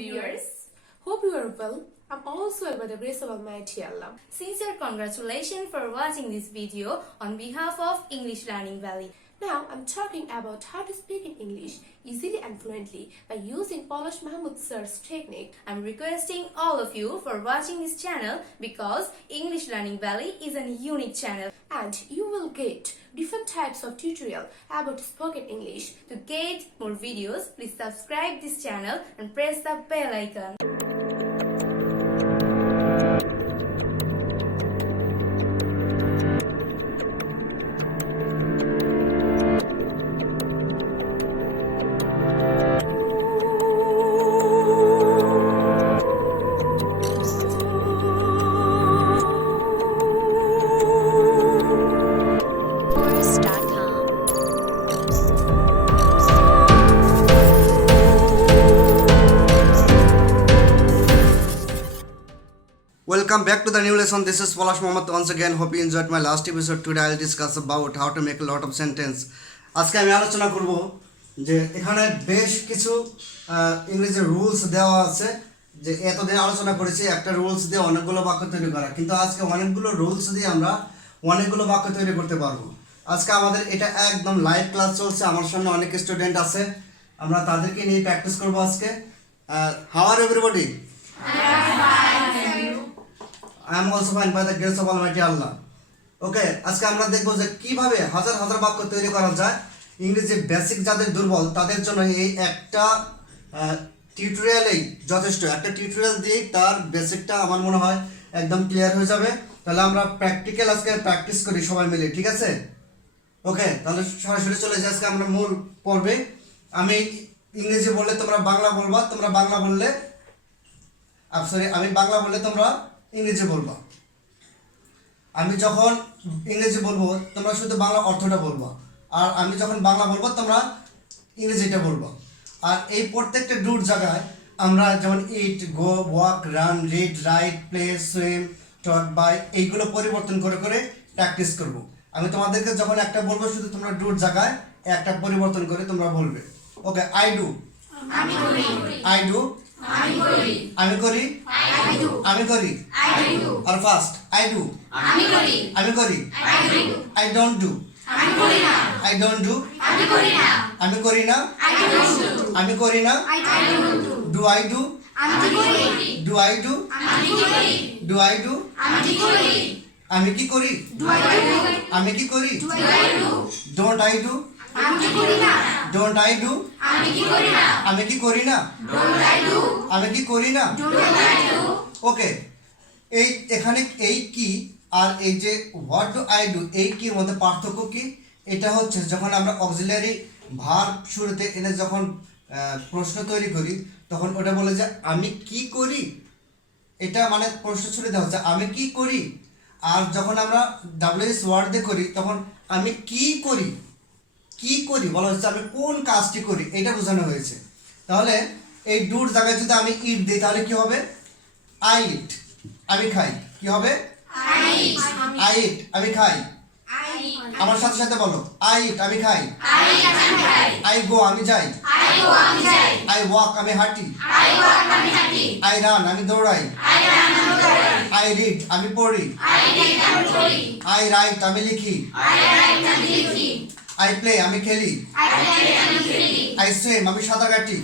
viewers. Hope you are well. I'm also well by the grace of Almighty Allah. Sincere congratulations for watching this video on behalf of English Learning Valley. Now I'm talking about how to speak in English easily and fluently by using Polish Mahmoud sir's technique. I'm requesting all of you for watching this channel because English Learning Valley is a unique channel. And you will get different types of tutorial about spoken English. To get more videos, please subscribe this channel and press the bell icon. Welcome back to the new lesson. This is Polish Mohammed once again. Hope you enjoyed my last episode. Today I'll discuss about how to make a lot of sentence. আজকে আমি আলোচনা করব যে এখানে বেশ কিছু ইংরেজি rules দেওয়া আছে যে এতদিন আলোচনা করেছি একটা রুলস দিয়ে অনেকগুলো বাক্য তৈরি করা, কিন্তু আজকে অনেকগুলো রুলস দিয়ে আমরা অনেকগুলো বাক্য তৈরি করতে পারবো। আজকে আমাদের এটা একদম লাইভ ক্লাস চলছে, আমার সামনে অনেক স্টুডেন্ট আছে, আমরা তাদেরকে নিয়ে প্র্যাকটিস করব আজকে। How are everybody? I am also fine by the grace of Almighty Allah. ওকে, আজকে আমরা দেখবো যে কিভাবে হাজার হাজার বাক্য তৈরি করা যায়। ইংরেজি বেসিক যাদের দুর্বল তাদের জন্য এই একটা টিউটোরিয়ালেই যথেষ্ট। একটা টিউটোরিয়াল দিয়েই তার বেসিকটা আমার মনে হয় একদম ক্লিয়ার হয়ে যাবে। তাহলে আমরা প্র্যাকটিক্যাল আজকে প্র্যাকটিস করি সবাই মিলে, ঠিক আছে? ওকে, তাহলে সরাসরি চলে যাই আজকে আমরা মূল পর্বে। আমি ইংরেজি বললে তোমরা বাংলা বলবা, তোমরা বাংলা বললে আমি বাংলা বললে তোমরা ইংরেজি বলবা। আমি যখন ইংরেজি বলবো তোমরা শুধু বাংলা অর্থটা বলবা, আর আমি যখন বাংলা বলবো তোমরা ইংরেজিটা বলবা। আর এই প্রত্যেকটা ডুর জায়গায় আমরা যেমন eat, go, walk, run, read, write, play, swim, talk, buy এইগুলো পরিবর্তন করে করে প্র্যাকটিস করব। আমি তোমাদেরকে যখন একটা বলবো শুধু তোমরা ডুর জায়গায় একটা পরিবর্তন করে তোমরা বলবে। ওকে, আই ডু, আই ডু, আমি করি, আমি করি, আর ফার্স্ট আই ডু, আমি করি, I don't do, I don't do, আমি করি না, আমি করি না, do I do, do I do, do I do, আমি কি করি, আমি কি করি, don't I do, don't I do, আমি কি করি না, আমি কি করি না। ওকে, এই এখানে এই কি আর এই যে হোয়াট ডু আই ডু, এই কির মধ্যে পার্থক্য কি? এটা হচ্ছে যখন আমরা অক্সিলারি ভার্ব শুরুতে এনে যখন প্রশ্ন তৈরি করি তখন ওটা বলে যে আমি কি করি, এটা মানে প্রশ্ন শুরুতে হচ্ছে আমি কি করি। আর যখন আমরা ডাব্লিউএস ওয়ার্ড দিয়ে করি তখন আমি কি করি, কি করি বলা হচ্ছে আমি কোন কাজটি করি, এটা বোঝানো হয়েছে। তাহলে এই ডুর জায়গায় যদি আমি ইট দিই তাহলে কি হবে? আই ইট, আমি খাই। কি হবে? আই ইট, আমি খাই। আমার সাথে সাথে বলো, আই ইট, আমি খাই। আই গো, আমি যাই। আই ওয়াক, আমি হাঁটি। আই রান, আমি দৌড়াই। আই রিড, আমি পড়ি। আই রাইট, আমি লিখি। আই প্লে, আমি খেলি। আই সুইম, আমি সাঁতার কাটি।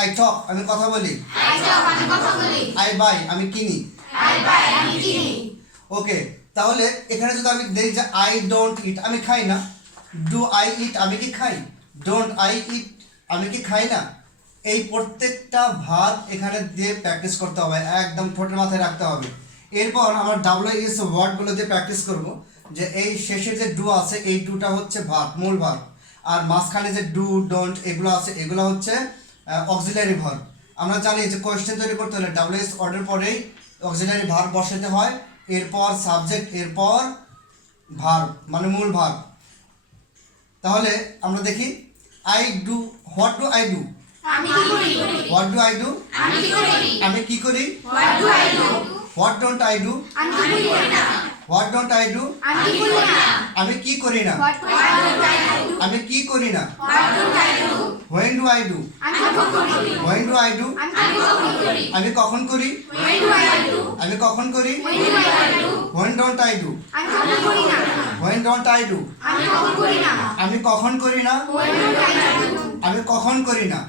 আই টক, আমি কথা বলি। আই বাই, আমি কিনি। ওকে, তাহলে এখানে যদি আমি দেখি যে আই ডোন্ট ইট, আমি খাই না। ডু আই ইট, আমি কি খাই। ডোন্ট আই ইট, আমি কি খাই না। এই প্রত্যেকটা ভার্ব এখানে দিয়ে প্র্যাকটিস করতে হবে, একদম ঠোঁটের মাথায় রাখতে হবে। এরপর আমরা ডাব্লিউএস ওয়ার্ডগুলো দিয়ে প্র্যাকটিস করব যে এই শেষে যে ডু আছে এই ডুটা হচ্ছে ভার্ব, মূল ভার্ব, আর মাঝখানে যে ডু, ডোন্ট এগুলো আছে এগুলো হচ্ছে অক্সিলারি ভার্ব। আমরা জানি যে কোয়েশ্চেন তৈরি করতে হলে ডাব্লিউএস ওয়ার্ডের পরেই অক্সিলারি ভার্ব বসাতে হয়, এরপর সাবজেক্ট, এরপর ভার্ব মানে মূল ভার্ব। তাহলে আমরা দেখি I do, what do I do, what do I do, আমি কি করি, what don't I do, what don't I do, আমি কি করি না, আমি কি করি না। when do I do when do I do আমি কখন করি আমি কখন করি when don't I do when don't I do আমি কখন করি না আমি কখন করি না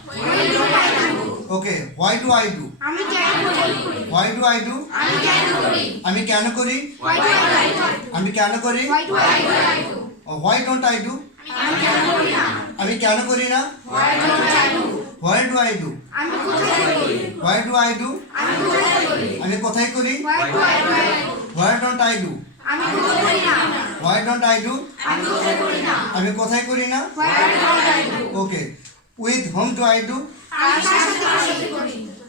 ওকে why do I do why do I do আমি কেন করি আমি কেন করি why don't I do আমি কেন করি না why do I do why do I do আমি কোথায় করি why don't I do why don't I do আমি কোথায় করি না ওকে with whom do I do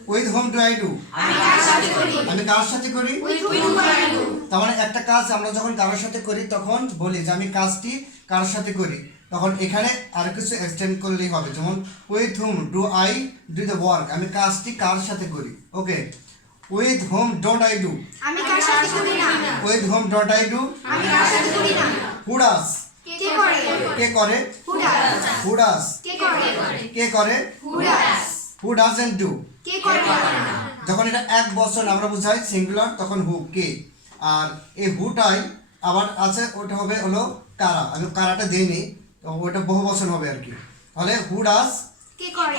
with whom do I do আমি কার সাথে করি তার মানে একটা কাজ আমরা যখন কারোর সাথে করি তখন বলি যে আমি কাজটি কার সাথে করি তখন এখানে আর কিছু এক্সটেন্ড করলেই হবে যেমন with whom do I do the work আমি কাজটি কার সাথে করি ওকে with whom don't I do আমি কার সাথে করি না with whom don't I do আমি কার সাথে করি না who does কে করে কে করে who does who does কে করে কে করে who does who doesn't do কে করে না যখন এটা এক বচন আমরা বুঝাই সিঙ্গুলার তখন হু কে আর এই হুটাই আবার আছে ওটা হবে হলো কারা আমি কারাটা দিইনি তো ওটা বহু বচন হবে আর কি তাহলে হু ডাজ কে করে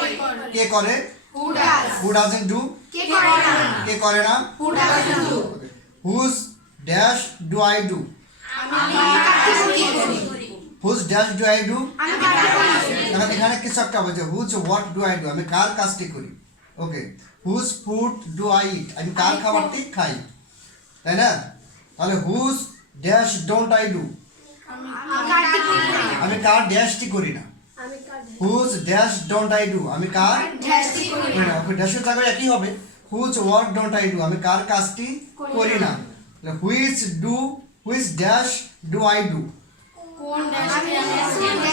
কে করে who does who doesn't do কে করে না কে করে না who doesn't do whose dash do I do আমি কাকে করি whose dash do I do আমি কাকে করি এখন এখানে কিছু একটা হবে যে whose what do I do আমি কার কাজটি করি okay whose food do I eat আমি কার খাবারটি খাই তাই না তাহলে whose dash don't I do আমি কাকে করি না আমি কার ড্যাশটি করি না whose dash don't I do আমি কার ড্যাশটি করি করি না ওকে ড্যাশের জায়গায় একই হবে whose work don't I do আমি কার কাজটি করি না which dash do I do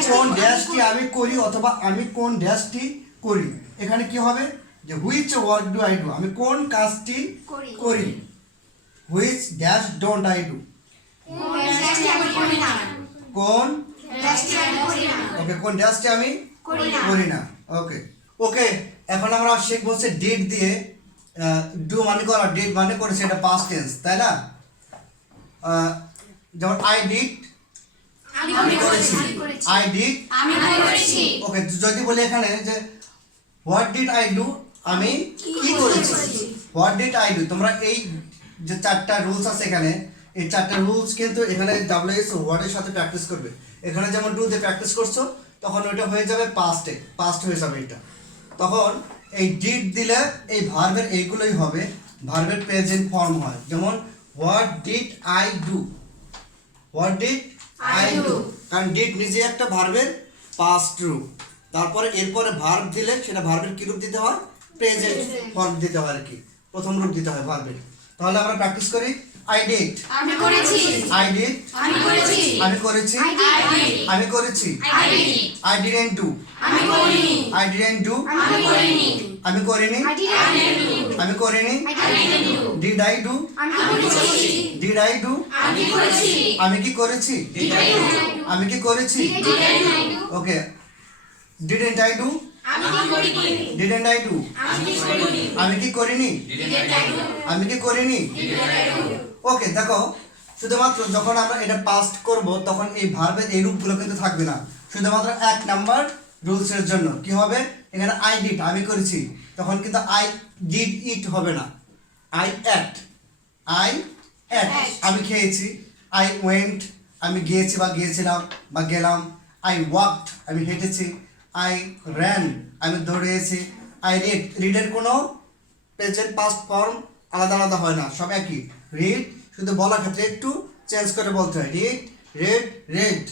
কোন ড্যাশটি আমি করি অথবা আমি কোন ড্যাশটি করি এখানে কি হবে যে which work do I do আমি কোন কাজটি করি which dash don't I do ড্যাশটি আমি করি না কোন ড্যাশটি আমি করি না ওকে কোন ড্যাশটি আমি করি না করি না ওকে ওকে এখন আমরা শিখবো হচ্ছে ডিড দিয়ে ডু মানে করা ডিড মানে করেছে এটা পাস্ট টেন্স তাই না যেমন আই ডিড আমি করেছি আই ডিড আমি করেছি ওকে যদি বলি এখানে যে হোয়াট ডিড আই ডু আমি কি করেছি হোয়াট ডিড আই ডু তোমরা এই যে চারটা রুলস আছে এখানে এই চারটা রুলস কিন্তু এখানে ডাব্লিউএস ওয়ার্ডের সাথে প্র্যাকটিস করবে এখানে যেমন ডু দিয়ে প্র্যাকটিস করছো তখন ওইটা হয়ে যাবে পাস্ট হয়ে যাবে এটা তখন এই ডিড দিলে এই ভার্বের এইগুলোই হবে ভার্বের প্রেজেন্ট ফর্ম হয় যেমন what did I do what did I do কারণ ডিড নিজে একটা ভার্বের পাস্ট রূপ তারপরে এরপরে ভার্ব দিলে সেটা ভার্বের কি রূপ দিতে হয় প্রেজেন্ট ফর্ম দিতে হয় আর কি প্রথম রূপ দিতে হয় ভার্বের তাহলে আমরা প্র্যাকটিস করি আই ডিড আমি করেছি আই ডিড আমি করেছি আমি করেছি আমি করেছি আই ডিডন্ট ডু আমি করিনি আই ডিডন্ট ডু আমি করিনি আমি করিনি আমি করিনি ডিড আই ডু আমি করেছি ডিড আই ডু আমি করেছি আমি কি করেছি আমি কি করেছি ওকে ডিডন্ট আই ডু আমি করিনি ডিডন্ট আই ডু আমি করিনি আমি কি করিনি আমি কি করিনি ওকে দেখো শুধুমাত্র যখন আমরা এটা পাস্ট করব তখন এই ভার্বের এই রূপগুলো কিন্তু থাকবে না শুধুমাত্র এক নাম্বার রুলসের জন্য কি হবে এখানে আই ডিড আমি করেছি তখন কিন্তু আই ডিড ইট হবে না আই অ্যাক্ট আমি খেয়েছি আই ওয়েন্ট আমি গিয়েছি বা গিয়েছিলাম বা গেলাম আই ওয়াকড আমি হেঁটেছি আই র্যান আমি দৌড়িয়েছি আই রিডের কোনো প্রেজেন্ট পাস্ট ফর্ম আলাদা আলাদা হয় না সব একই রিড শুধু বলার ক্ষেত্রে একটু চেঞ্জ করে বলতে হয় রেড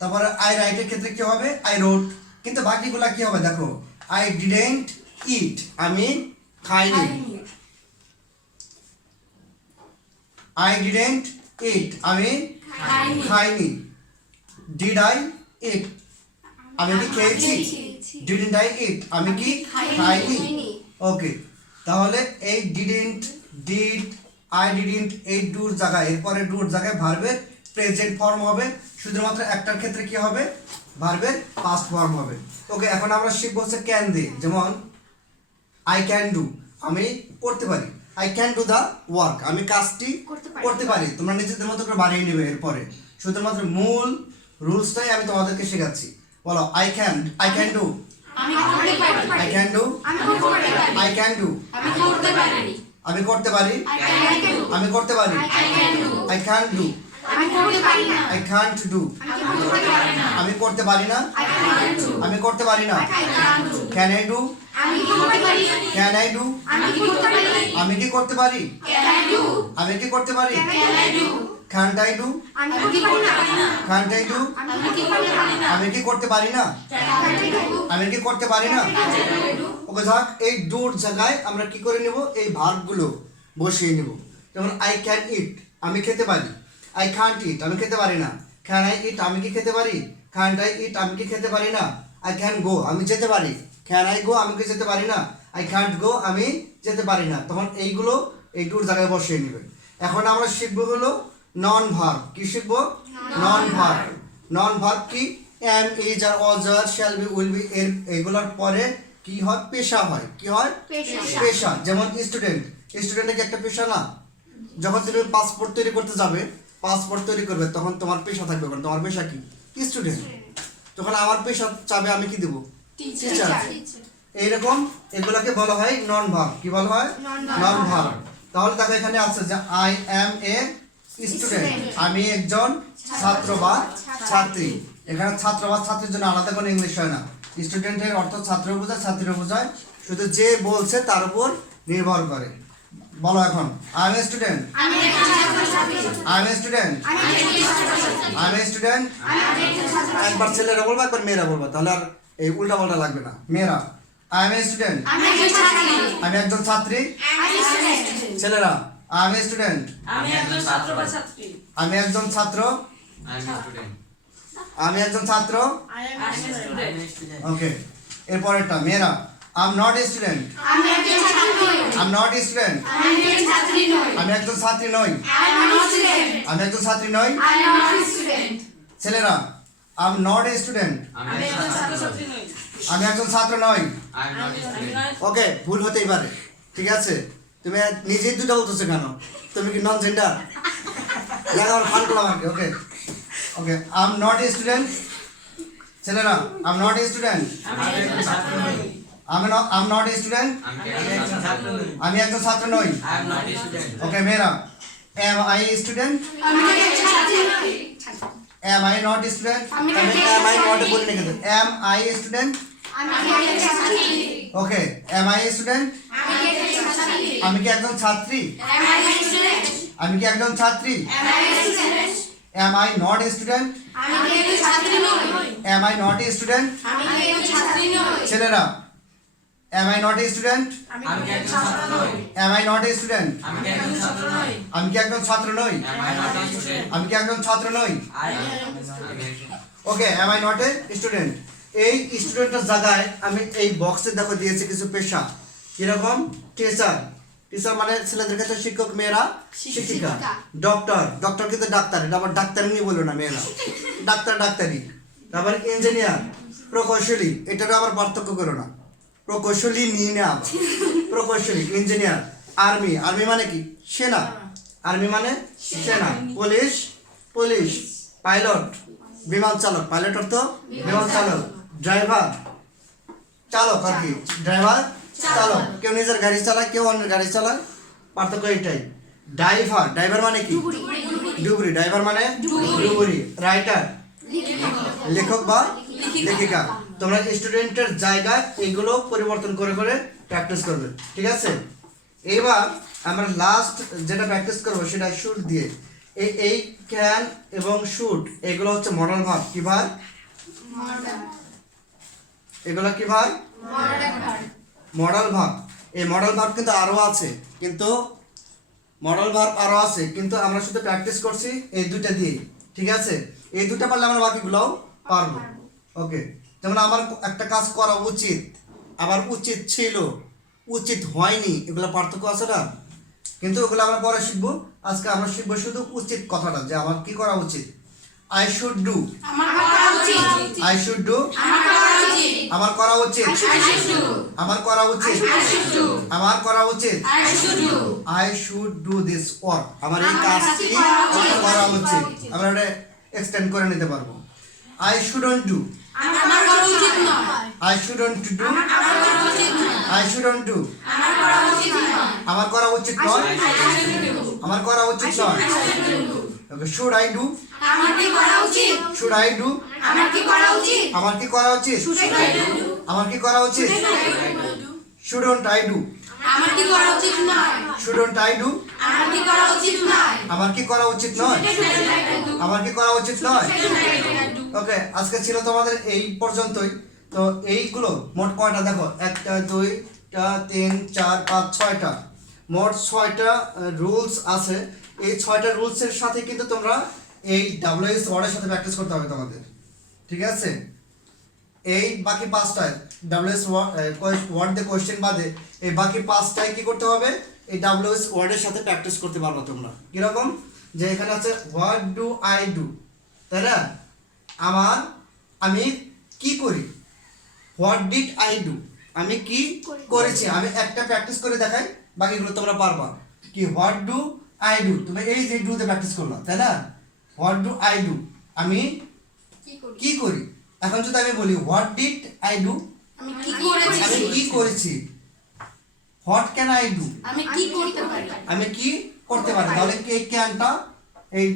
তারপরে আই রাইটের ক্ষেত্রে কি হবে আই রোড কিন্তু বাকিগুলা কি হবে দেখো আই ডিডেন্ট ইট আমি খাইনি আই ডিডেন্ট ইট আমি খাইনি ডিড আই ইট আমি কি খেয়েছি ডিডেন্ট আই ইট আমি কি খাইনি ওকে তাহলে এই ডিডেন্ট ডিড আই ডিডেন্ট এই ডুর জায়গায় এরপরে ডুর জায়গায় ভার্বের প্রেজেন্ট ফর্ম হবে শুধুমাত্র একটার ক্ষেত্রে কি হবে ভার্বের পাস্ট ফর্ম হবে ওকে, এখন আমরা শিখবো হচ্ছে ক্যান দিয়ে। যেমন আই ক্যান ডু, আমি করতে পারি। I can do the work, আমি কাজটি করতে পারি। তোমরা নিজেদের মতো করে বানিয়ে নেবে এরপরে। শুধুমাত্র মূল রুলসটাই আমি তোমাদেরকে শেখাচ্ছি। বলো আই ক্যান ডু, আমি করতে পারি আই ক্যান ডু, আমি করতে পারি আই ক্যান ডু, আমি করতে পারি আমি করতে পারি, আমি করতে পারি, আই ক্যান ডু, আমি করতে পারি না আই ক্যান্ট ডু, আমি করতে পারি না আমি করতে পারি না, আমি করতে পারি না, ক্যান আই ডু, আমি করতে পারি ক্যান আই ডু, আমি করতে পারি আমি কি করতে পারি, ক্যান আই ডু আমি কি করতে পারি, can I do can't I do, আমি করতে পারি না ক্যান্ট আই ডু, আমি কি করতে পারি না আমি কি করতে পারি না, আমি কি করতে পারি না। ওকে থাক, এই ডুর জায়গায় আমরা কি করে নেব, এই ভার্বগুলো বসিয়ে নেব। যেমন আই ক্যান ইট, আমি খেতে পারি। আই কান্ট ইট, আমি খেতে পারি না। ক্যান আই ইট, আমি কি খেতে পারি। কান্ট আই ইট, আমি কি খেতে পারি না। আই ক্যান গো, আমি যেতে পারি। ক্যান আই গো, আমি কি যেতে পারি না। আই কান্ট গো, আমি যেতে পারি না। তখন এইগুলো এই ডুর জায়গায় বসিয়ে নেবে। এখন আমরা শিখবো হলো নন ভার্ব। কি শিখবো, নন ভার্ব। নন ভার্ব কি, am, is, are, was, are, shall be, will be, এর এগুলোর পরে কি হয়, পেশা হয়। কি হয়, পেশা। যেমন স্টুডেন্ট, স্টুডেন্টের কি একটা পেশা না। যখন তুমি পাসপোর্ট তৈরি করতে যাবে, পাসপোর্ট তৈরি করবে, তখন তোমার পেশা থাকবে। কারণ তোমার পেশা কি, স্টুডেন্ট। তখন আমার পেশা চাবে, আমি কি দেবো, টিচার। এইরকম এগুলোকে বলা হয় নন ভার্ব। কি বলা হয়, নন ভার্ব। তাহলে দেখো এখানে আছে যে আই অ্যাম এ স্টুডেন্ট, আমি একজন ছাত্র বা ছাত্রী। এখানে ছাত্র বা ছাত্রীর জন্য আলাদা কোনো ইংলিশ হয় না। স্টুডেন্টের অর্থ ছাত্র বোঝায়, ছাত্রীরা বোঝায়, শুধু যে বলছে তার উপর নির্ভর করে। বলো এখন, আই এম এ স্টুডেন্ট, আমি একজন ছাত্রছাত্রী আই এম এ স্টুডেন্ট, আমি একজন ছাত্রছাত্রী আই এম এ স্টুডেন্ট। আমি একজন ছাত্রছাত্রী একবার ছেলেরা বলবা, একবার মেয়েরা বলবা, তাহলে আর এই উল্টা পাল্টা লাগবে না। মেয়েরা, আই এম এ স্টুডেন্ট, আমি একজন ছাত্রী আমি একজন ছাত্রী। আমি স্টুডেন্ট ছেলেরা, আই এম এ স্টুডেন্ট, আমি একজন ছাত্র বা ছাত্রী আমি একজন ছাত্র, আমি একজন ছাত্র। আমি স্টুডেন্ট ওকে, এরপরেরটা মেয়েরা, I am not a student, আমি একজন ছাত্রী নই I am not a student, আমি একজন ছাত্রী নই আমি একজন ছাত্রী নই, আই এম নট স্টুডেন্ট আমি একজন ছাত্রী নই। আই এম নট স্টুডেন্ট ছেলেরা, I am not a student, আমি একজন ছাত্রছাত্রী নই আমি একজন ছাত্র নই। আমি নয় ওকে, ভুল হতেই পারে, ঠিক আছে। তুমি নিজেই দুটো বলতেছো কেন, তুমি কি নন জেন্ডার? দেখো আমার ফান করলাম আর কি। Okay okay, I am not a student. ছেলেরা, I am not a student, আমি একজন ছাত্র নই I am not a student, আমি একজন ছাত্র নই। ওকে মেয়েরা, এম আই এ স্টুডেন্ট, আমি একজন ছাত্রী নই am I not a student, আমি এম আই নট বলি না কিন্তু, এম আই এ স্টুডেন্ট। আমি একজন ছাত্রী ওকে, এম আই এ স্টুডেন্ট, আমি একজন ছাত্রী আমি কি একজন ছাত্রী, am I a student আমি কি একজন ছাত্রী। am I a student am I not a student, আমি একজন ছাত্রী নই am I not a student. আমি একজন ছাত্রী নই ছেলেরা, am I not a student, আমি একজন ছাত্র নই am I not a student, আমি একজন ছাত্র নই আমি কি একজন ছাত্র নই, আমি কি একজন ছাত্র নই। Okay, am I not a student. এই স্টুডেন্টের জায়গায় আমি এই বক্সে দেখো দিয়েছি কিছু পেশা। কিরকম, টিচার, টিচার মানে ছেলেদের ক্ষেত্রে শিক্ষক, মেয়েরা শিক্ষিকা। ডক্টর, ডক্টর কিন্তু ডাক্তার, এটা আবার ডাক্তারনি বলো না মেয়েরা, ডাক্তার ডাক্তারি। তারপর ইঞ্জিনিয়ার, প্রকৌশলী, এটারও আবার পার্থক্য করো না, প্রকৌশলী নিয়ে না, আবার প্রকৌশলী, ইঞ্জিনিয়ার। আর্মি, আর্মি মানে কি, সেনা, আর্মি মানে সেনা। Police, police. পাইলট, বিমান চালক, পাইলট অর্থ বিমান চালক। ড্রাইভার, চালক আর কি, ড্রাইভার চালক। কেউ নিজের গাড়ি চালায়, কেউ অন্যের গাড়ি চালায়, পার্থক্য এটাই। ড্রাইভার, ড্রাইভার মানে কি, ডুবুরি, ড্রাইভার মানে ডুবুরি। রাইটার, লেখক বা লেখিকা। তোমরা স্টুডেন্টের জায়গায় এগুলো পরিবর্তন করে করে প্র্যাকটিস করবে, ঠিক আছে। এবার আমরা লাস্ট যেটা প্র্যাকটিস করবো সেটা শুট দিয়ে। এই ক্যান এবং শুট এগুলো হচ্ছে মডেল ভার্ব। কি ভার্ব, এগুলো কি ভার্ব, মডেল ভার্ব। এই মডেল ভার্ব কিন্তু আরো আছে, কিন্তু মডেল ভার্ব আরো আছে, কিন্তু আমরা শুধু প্র্যাকটিস করছি এই দুইটা দিয়ে, ঠিক আছে। এই দুইটা পারলে আমরা বাকিগুলোও পারবো। ওকে, যেমন আমার একটা কাজ করা উচিত, আবার উচিত ছিল, উচিত হয়নি, এগুলো পার্থক্য আছে না, কিন্তু ওগুলো আমরা পরে শিখবো। আজকে আমরা শিখবো শুধু উচিত কথাটা, যে আমার কি করা উচিত। আই শুড ডু, আমার করা উচিত আই শুড ডু, আমার করা উচিত আমার করা উচিত I should do. আমার করা উচিত I should do. আমার করা উচিত I should do. I should do this work আমার এই আমার কাজটি কাজটি করা উচিত। করা উচিত আমরা এটা এক্সটেন্ড করে নিতে পারবো I shouldn't do আমার করা উচিত নয়। I shouldn't do আমার করা উচিত নয়। I shouldn't do আমার করা উচিত নয়। আমার করা উচিত নয় I should do. আমার করা উচিত নয় I should do. Okay, should I do আমার কি করা উচিত? should I do আমার কি করা উচিত? আমার কি করা উচিত আমার কি করা উচিত shouldn't I do আমার কি করা উচিত নয়? shouldn't I do আমার কি করা উচিত নয়? আমার কি করা উচিত নয় আমার কি করা উচিত নয় ওকে আজকে ছিল তোমাদের এই পর্যন্তই তো এইগুলো মোট কয়টা দেখো 1 2 3 4 5 6টা মোট 6টা রুলস আছে এই 6টা রুলসের সাথে কিন্তু তোমরা এই ডব্লিউএস ওয়ার্ডের সাথে প্র্যাকটিস করতে হবে তোমাদের ঠিক আছে এই বাকি 5টায় ডব্লিউএস ওয়ার্ড দিয়ে কোশ্চেন বাদে এই বাকি 5টায় কি করতে হবে এই ডব্লিউএস ওয়ার্ডের সাথে প্র্যাকটিস করতে পারবে তোমরা কিরকম যে এখানে আছে হোয়াট ডু আই ডু তাই না আমি কি করি হোয়াট ডিড আই ডু আমি কি করেছি আমি একটা প্র্যাকটিস করে দেখাই বাকিগুলো তোমরা পারবা কি হোয়াট ডু আই ডু তুমি এই যে ডু তে প্র্যাকটিস করলা তাই না হোয়াট ডু আই ডু আমি কি করি এখন যদি আমি বলি হোয়াট ডিড আই ডু আমি কি করেছি? আমি কি করেছি হোয়াট ক্যান আই ডু আমি কি করতে পারি? আমি কি করতে পারি তাহলে এই ক্যানটা এই